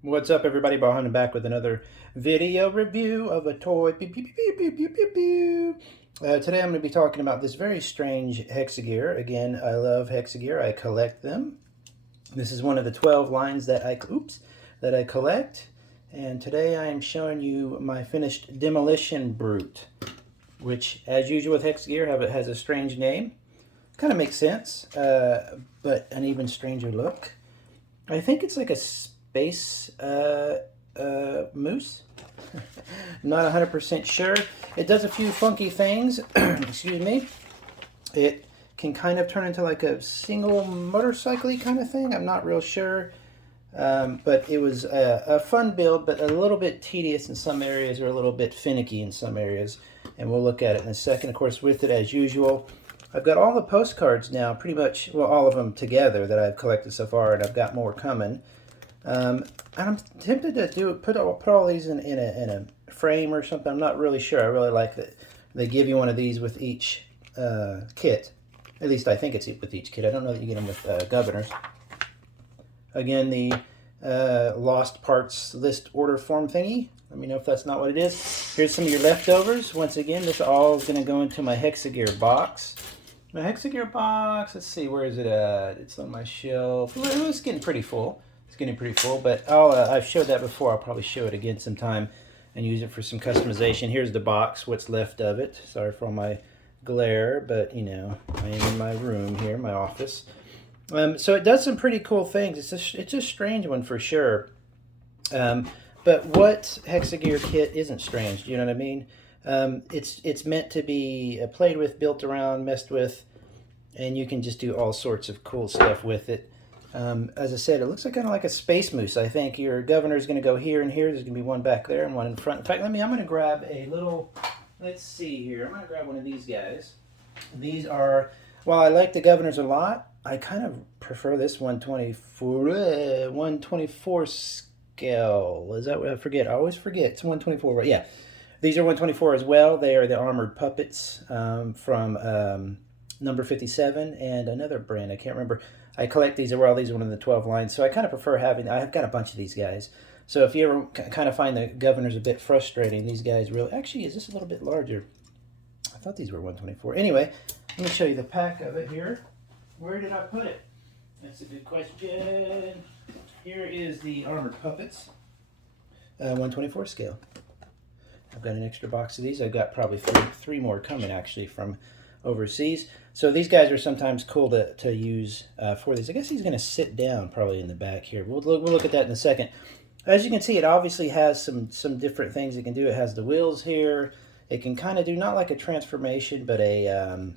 What's up, everybody? Beau-hindman back with another video review of a toy. Pew, pew, pew, pew, pew, pew, pew. Today I'm going to be talking about this very strange Hexagear. Again, I love Hexagear. I collect them. This is one of the 12 lines that I collect. And today I am showing you my finished demolition-brute, which, as usual with Hexagear, has a strange name. Kind of makes sense, but an even stranger look. I think it's like a space moose. Not 100% sure. It does a few funky things. Excuse me. It can kind of turn into like a single motorcycle-y kind of thing. I'm not real sure. But it was a fun build, but a little bit tedious in some areas or a little bit finicky in some areas. And we'll look at it in a second. Of course, with it, as usual, I've got all the postcards now, pretty much, well, all of them together that I've collected so far, and I've got more coming. And I'm tempted to put all these in a frame or something. I'm not really sure. I really like that they give you one of these with each kit. At least I think it's with each kit. I don't know that you get them with governors. Again, the lost parts list order form thingy. Let me know if that's not what it is. Here's some of your leftovers. Once again, this all is going to go into my Hexagear box. My Hexagear box, let's see, where is it at? It's on my shelf. It's getting pretty full. It's getting pretty full, but I've showed that before. I'll probably show it again sometime and use it for some customization. Here's the box, what's left of it. Sorry for all my glare, but you know, I am in my room here, my office. So it does some pretty cool things. It's a strange one for sure. But what Hexagear kit isn't strange? Do you know what I mean? It's meant to be played with, built around, messed with, and you can just do all sorts of cool stuff with it. As I said, it looks like kind of like a space moose. I think your governor is going to go here and here. There's going to be one back there and one in front. In fact, I'm going to grab a little. Let's see here. I'm going to grab one of these guys. These are. While I like the governors a lot, I kind of prefer this 124 scale. Is that what I forget? I always forget. It's 124, right? Yeah. These are 124 as well. They are the armored puppets from number 57 and another brand. I can't remember. I collect these. Well, these are one of the 12 lines. So I kind of prefer having. I've got a bunch of these guys. So if you ever kind of find the governors a bit frustrating, these guys really. Actually, is this a little bit larger? I thought these were 124. Anyway, let me show you the pack of it here. Where did I put it? That's a good question. Here is the armored puppets, 124 scale. I've got an extra box of these. I've got probably three more coming actually from overseas. So these guys are sometimes cool to use for these. I guess he's going to sit down probably in the back here. We'll look at that in a second. As you can see, it obviously has some different things it can do. It has the wheels here. It can kind of do not like a transformation, but a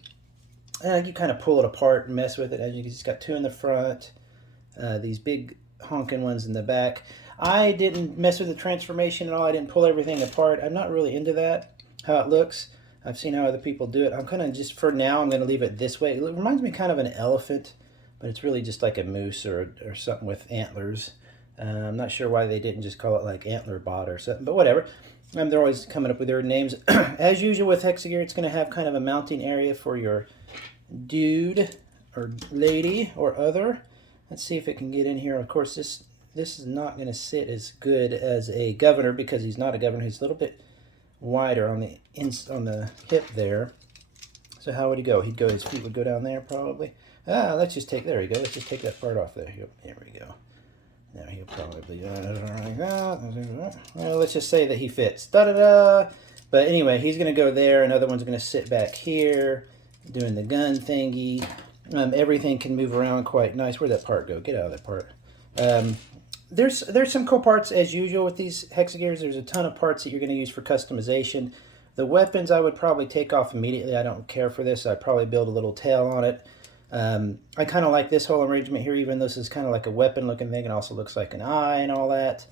you kind of pull it apart and mess with it. As you can see, it's got two in the front, these big honking ones in the back. I didn't mess with the transformation at all. I didn't pull everything apart. I'm not really into that, how it looks. I've seen how other people do it. I'm kind of just, for now, I'm going to leave it this way. It reminds me kind of an elephant, but it's really just like a moose or something with antlers. I'm not sure why they didn't just call it like antler bot or something, but whatever. They're always coming up with their names. As usual with Hexagear, it's going to have kind of a mounting area for your dude or lady or other. Let's see if it can get in here. Of course, this is not going to sit as good as a governor because he's not a governor. He's a little bit wider on the hip there. So how would he go? His feet would go down there probably. Let's just take, there you go. Let's just take that part off there. There we go. Now he'll probably, well, let's just say that he fits. Da-da-da! But anyway, he's going to go there. Another one's going to sit back here, doing the gun thingy. Everything can move around quite nice. Where'd that part go? Get out of that part. There's some cool parts as usual with these Hexagears. There's a ton of parts that you're going to use for customization. The weapons I would probably take off immediately. I don't care for this. I'd probably build a little tail on it. I kind of like this whole arrangement here, even though this is kind of like a weapon looking thing. It also looks like an eye and all that.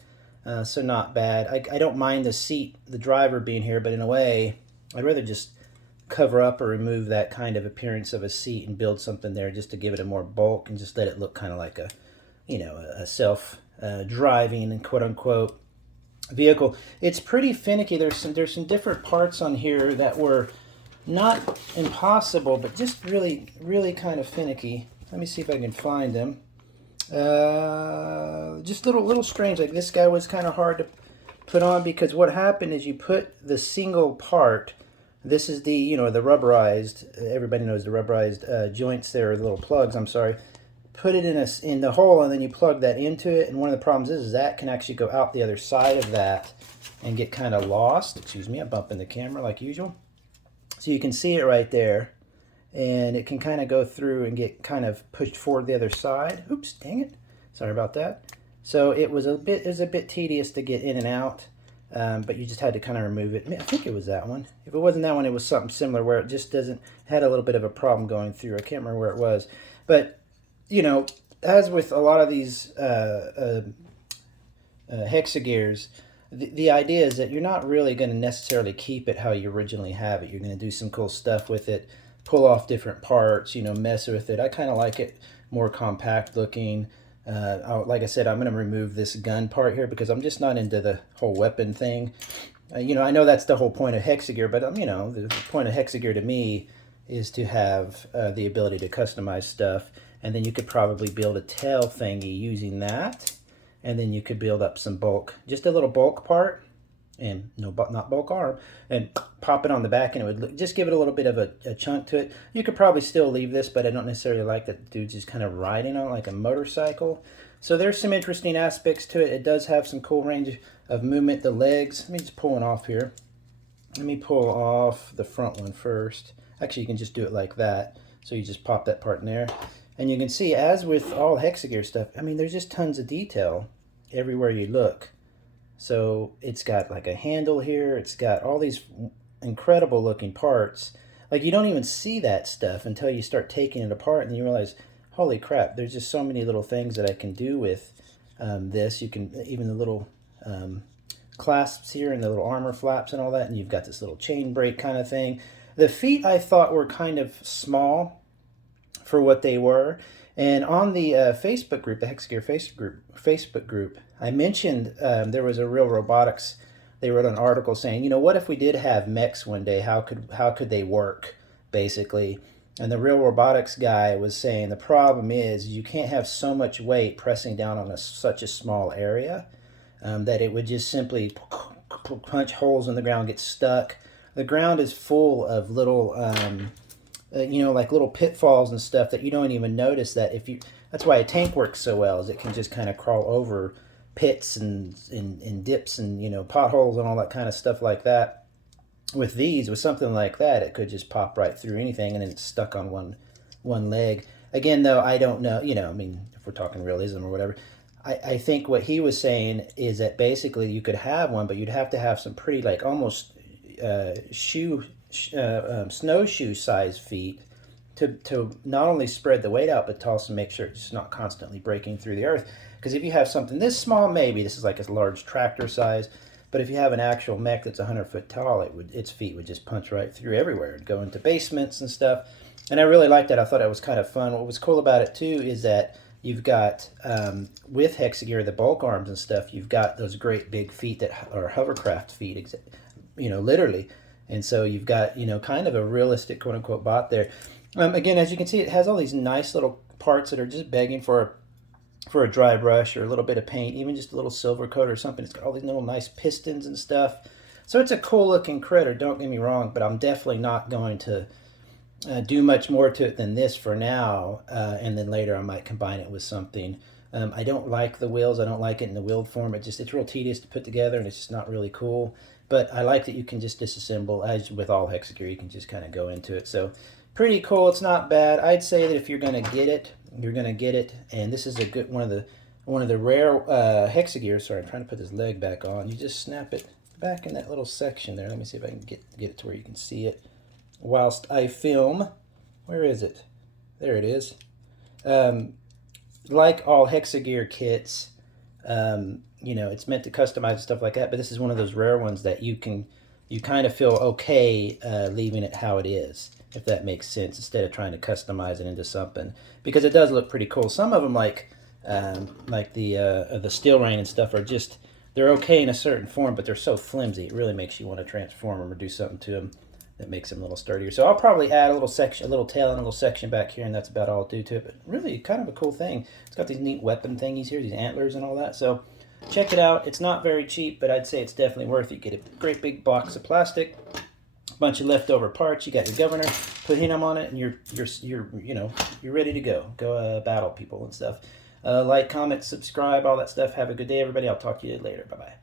So not bad. I don't mind the seat, the driver being here, but in a way, I'd rather just cover up or remove that kind of appearance of a seat and build something there just to give it a more bulk and just let it look kind of like a, you know, a self-driving and quote-unquote vehicle. It's pretty finicky. There's some different parts on here that were not impossible, but just really kind of finicky. Let me see if I can find them. Just little strange. Like this guy was kind of hard to put on because what happened is you put the single part. This is the, you know, the rubberized. Everybody knows the rubberized joints there, the little plugs. I'm sorry. Put it in the hole, and then you plug that into it. And one of the problems is that can actually go out the other side of that and get kind of lost. Excuse me, I'm bumping the camera like usual. So you can see it right there, and it can kind of go through and get kind of pushed forward the other side. Oops, dang it. Sorry about that. So it was a bit tedious to get in and out, but you just had to kind of remove it. I think it was that one. If it wasn't that one, it was something similar where it just had a little bit of a problem going through. I can't remember where it was, but you know, as with a lot of these hexagears, the idea is that you're not really going to necessarily keep it how you originally have it. You're going to do some cool stuff with it, pull off different parts, you know, mess with it. I kind of like it more compact looking. Like I said, I'm going to remove this gun part here because I'm just not into the whole weapon thing. You know, I know that's the whole point of Hexagear, but you know, the point of Hexagear to me is to have the ability to customize stuff, and then you could probably build a tail thingy using that, and then you could build up some bulk, just a little bulk part, and no, not bulk arm, and pop it on the back, and it would just give it a little bit of a chunk to it. You could probably still leave this, but I don't necessarily like that the dude's just kind of riding on it like a motorcycle. So there's some interesting aspects to it. It does have some cool range of movement. The legs, let me just pull one off here. Let me pull off the front one first. Actually, you can just do it like that. So you just pop that part in there. And you can see, as with all Hexagear stuff, I mean, there's just tons of detail everywhere you look. So it's got like a handle here. It's got all these incredible looking parts. Like you don't even see that stuff until you start taking it apart, and you realize, holy crap, there's just so many little things that I can do with this. You can, even the little clasps here and the little armor flaps and all that, and you've got this little chain brake kind of thing. The feet I thought were kind of small for what they were. And on the Facebook group, the Hexagear Facebook group, I mentioned there was a Real Robotics. They wrote an article saying, you know, what if we did have mechs one day? How could they work, basically? And the Real Robotics guy was saying the problem is you can't have so much weight pressing down on such a small area that it would just simply punch holes in the ground, get stuck. The ground is full of little you know, like little pitfalls and stuff that you don't even notice. That if you, that's why a tank works so well, is it can just kind of crawl over pits and dips and, you know, potholes and all that kind of stuff like that. With these, with something like that, it could just pop right through anything, and then it's stuck on one leg. Again, though, I don't know, you know, I mean, if we're talking realism or whatever, I think what he was saying is that basically you could have one, but you'd have to have some pretty, like, almost snowshoe size feet to not only spread the weight out, but to also make sure it's just not constantly breaking through the earth. Because if you have something this small, maybe this is like a large tractor size, but if you have an actual mech that's 100 foot tall, its feet would just punch right through everywhere and go into basements and stuff. And I really liked that. I thought it was kind of fun. What was cool about it too is that you've got with Hexagear, the bulk arms and stuff, you've got those great big feet that are hovercraft feet, you know, literally. And so you've got, you know, kind of a realistic quote unquote bot there. Again, as you can see, it has all these nice little parts that are just begging for a dry brush or a little bit of paint, even just a little silver coat or something. It's got all these little nice pistons and stuff. So it's a cool looking critter, don't get me wrong, but I'm definitely not going to do much more to it than this for now. And then later I might combine it with something. I don't like the wheels. I don't like it in the wheeled form. It's real tedious to put together, and it's just not really cool. But I like that you can just disassemble, as with all Hexagear, you can just kind of go into it. So pretty cool. It's not bad. I'd say that if you're going to get it, you're going to get it. And this is a good one of the rare Hexagears. Sorry, I'm trying to put this leg back on. You just snap it back in that little section there. Let me see if I can get it to where you can see it whilst I film. Where is it? There it is. Like all Hexagear kits, you know, it's meant to customize and stuff like that, but this is one of those rare ones that you kind of feel okay leaving it how it is, if that makes sense, instead of trying to customize it into something, because it does look pretty cool. Some of them, like the Steel Rain and stuff, are just, they're okay in a certain form, but they're so flimsy, it really makes you want to transform them or do something to them. that makes them a little sturdier. So I'll probably add a little section, a little tail and a little section back here, and that's about all I'll do to it. But really kind of a cool thing. It's got these neat weapon thingies here, these antlers and all that. So check it out. It's not very cheap, but I'd say it's definitely worth it. Get a great big box of plastic, a bunch of leftover parts. You got your governor, put him on it, and you're ready to go. Go battle people and stuff. Like, comment, subscribe, all that stuff. Have a good day, everybody. I'll talk to you later. Bye bye.